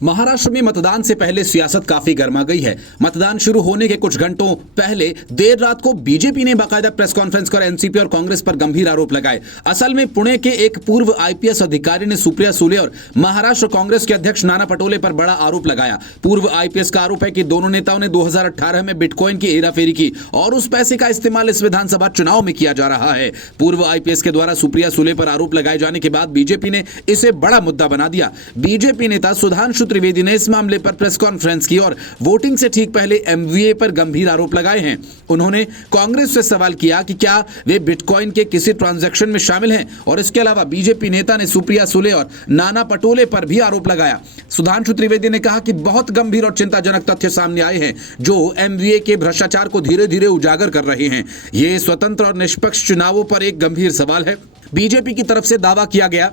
महाराष्ट्र में मतदान से पहले सियासत काफी गर्मा गई है। मतदान शुरू होने के कुछ घंटों पहले देर रात को बीजेपी ने बाकायदा प्रेस कॉन्फ्रेंस कर एनसीपी और कांग्रेस पर गंभीर आरोप लगाए। असल में पुणे के एक पूर्व आईपीएस अधिकारी ने सुप्रिया सुले और महाराष्ट्र कांग्रेस के अध्यक्ष नाना पटोले पर बड़ा आरोप लगाया। पूर्व आईपीएस का आरोप है कि दोनों नेताओं ने 2018 में बिटकॉइन की हेराफेरी की और उस पैसे का इस्तेमाल इस विधानसभा चुनाव में किया जा रहा है। पूर्व आईपीएस के द्वारा सुप्रिया सुले पर आरोप लगाए जाने के बाद बीजेपी ने इसे बड़ा मुद्दा बना दिया। बीजेपी नेता सुधांशु त्रिवेदी ने इस मामले पर प्रेस कॉन्फ्रेंस की और वोटिंग से ठीक पहले एमवीए पर गंभीर आरोप लगाए हैं। उन्होंने कांग्रेस से सवाल किया कि क्या वे बिटकॉइन के किसी ट्रांजैक्शन में शामिल हैं और इसके अलावा बीजेपी नेता ने सुप्रिया सुले और नाना पटोले पर भी आरोप लगाया। सुधांशु त्रिवेदी ने कहा कि बहुत गंभीर और चिंताजनक तथ्य सामने आए हैं जो एमवीए के भ्रष्टाचार को धीरे धीरे उजागर कर रहे हैं। ये स्वतंत्र और निष्पक्ष चुनावों पर एक गंभीर सवाल है। बीजेपी की तरफ से दावा किया गया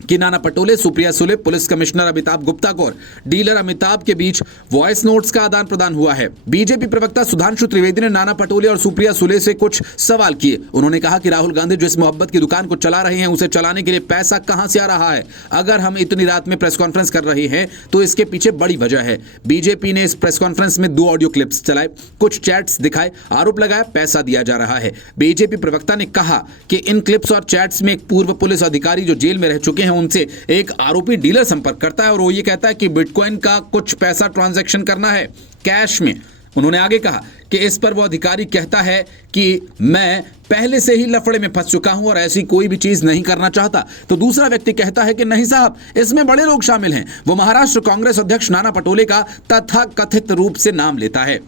कि नाना पटोले, सुप्रिया सुले, पुलिस कमिश्नर अमिताभ गुप्ता को और डीलर अमिताभ के बीच वॉइस नोट्स का आदान प्रदान हुआ है। बीजेपी प्रवक्ता सुधांशु त्रिवेदी ने नाना पटोले और सुप्रिया सुले से कुछ सवाल किए। उन्होंने कहा कि राहुल गांधी जिस मोहब्बत की दुकान को चला रहे हैं उसे चलाने के लिए पैसा कहां से आ रहा है। अगर हम इतनी रात में प्रेस कॉन्फ्रेंस कर रहे हैं तो इसके पीछे बड़ी वजह है। बीजेपी ने इस प्रेस कॉन्फ्रेंस में 2 ऑडियो क्लिप्स चलाए, कुछ चैट्स दिखाए, आरोप लगाया पैसा दिया जा रहा है। बीजेपी प्रवक्ता ने कहा कि इन क्लिप्स और चैट्स में एक पूर्व पुलिस अधिकारी जो जेल में रह चुके हैं उनसे एक आरोपी डीलर संपर्क करता है और वो ये कहता है कि बिटकॉइन का कुछ पैसा ट्रांजैक्शन करना है कैश में। उन्होंने आगे कहा कि इस पर वो अधिकारी कहता है कि मैं पहले से ही लफड़े में फंस चुका हूं और ऐसी कोई भी चीज नहीं करना चाहता। तो दूसरा व्यक्ति कहता है कि नहीं साहब, इसमें बड़े लोग शामिल हैं। वो महाराष्ट्र कांग्रेस अध्यक्ष नाना पटोले का तथाकथित रूप से नाम लेता है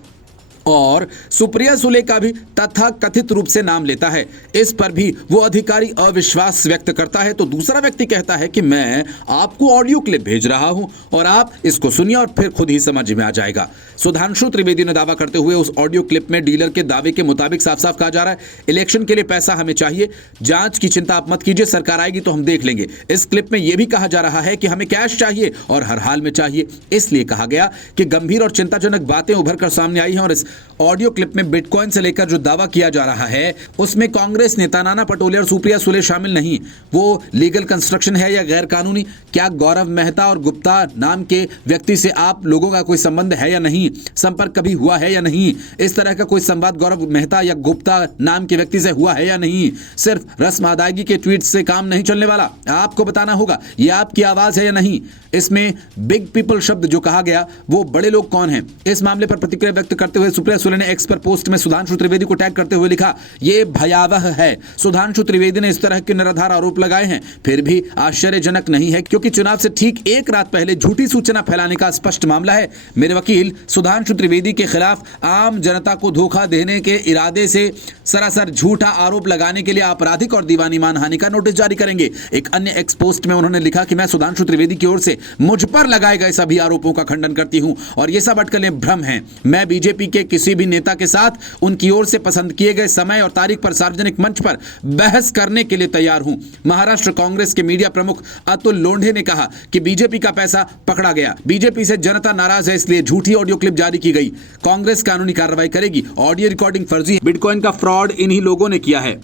और सुप्रिया सुले का भी तथाकथित रूप से नाम लेता है। इस पर भी वो अधिकारी अविश्वास व्यक्त करता है। तो दूसरा व्यक्ति कहता है कि मैं आपको ऑडियो क्लिप भेज रहा हूं और आप इसको सुनिए और फिर खुद ही समझ में आ जाएगा। सुधांशु त्रिवेदी ने दावा करते हुए उस ऑडियो क्लिप में डीलर के दावे के मुताबिक साफ साफ कहा जा रहा है, इलेक्शन के लिए पैसा हमें चाहिए, जांच की चिंता आप मत कीजिए, सरकार आएगी तो हम देख लेंगे। इस क्लिप में यह भी कहा जा रहा है कि हमें कैश चाहिए और हर हाल में चाहिए। इसलिए कहा गया कि गंभीर और चिंताजनक बातें उभर कर सामने आई हैं और इस ऑडियो क्लिप में बिटकॉइन से लेकर जो दावा किया जा रहा है उसमें कांग्रेस नेता नाना पटोले और सुप्रिया सुले शामिल नहीं। वो लीगल कंस्ट्रक्शन है या गैर कानूनी? क्या गौरव मेहता और गुप्ता नाम के व्यक्ति से आप लोगों का कोई संबंध है या नहीं? संपर्क कभी हुआ है या नहीं? इस तरह का कोई संवाद गौरव मेहता या गुप्ता नाम के व्यक्ति से हुआ है या नहीं? सिर्फ रस्म अदायगी के ट्वीट से काम नहीं चलने वाला, आपको बताना होगा ये आपकी आवाज है या नहीं। इसमें बिग पीपल शब्द जो कहा गया वो बड़े लोग कौन हैं? इस मामले पर प्रतिक्रिया व्यक्त करते हुए सुप्रिया सुले ने एक्स पर पोस्ट में सुधांशु त्रिवेदी को टैग करते हुए लिखा, ये भयावह है। सुधांशु त्रिवेदी ने इस तरह के निराधार आरोप लगाए हैं, फिर भी आश्चर्यजनक नहीं है क्योंकि चुनाव से ठीक एक रात पहले झूठी सूचना फैलाने का स्पष्ट मामला है। मेरे वकील सुधांशु त्रिवेदी के खिलाफ आम जनता को धोखा देने के इरादे से सरासर झूठा आरोप लगाने के लिए आपराधिक और दीवानी मानहानि का नोटिस जारी करेंगे। एक अन्य एक्स पोस्ट में उन्होंने लिखा कि मैं सुधांशु त्रिवेदी की ओर से मुझ पर लगाए गए सभी आरोपों का खंडन करती हूं और ये सब अटकलें भ्रम हैं। मैं बीजेपी के किसी भी नेता के साथ उनकी ओर से पसंद किए गए समय और तारीख पर सार्वजनिक मंच पर बहस करने के लिए तैयार हूं। महाराष्ट्र कांग्रेस के मीडिया प्रमुख अतुल लोंढे ने कहा कि बीजेपी का पैसा पकड़ा गया, बीजेपी से जनता नाराज है इसलिए झूठी ऑडियो क्लिप जारी की गई। कांग्रेस कानूनी कार्रवाई करेगी। ऑडियो रिकॉर्डिंग फर्जी, बिटकॉइन का फ्रॉड इन्हीं लोगों ने किया है।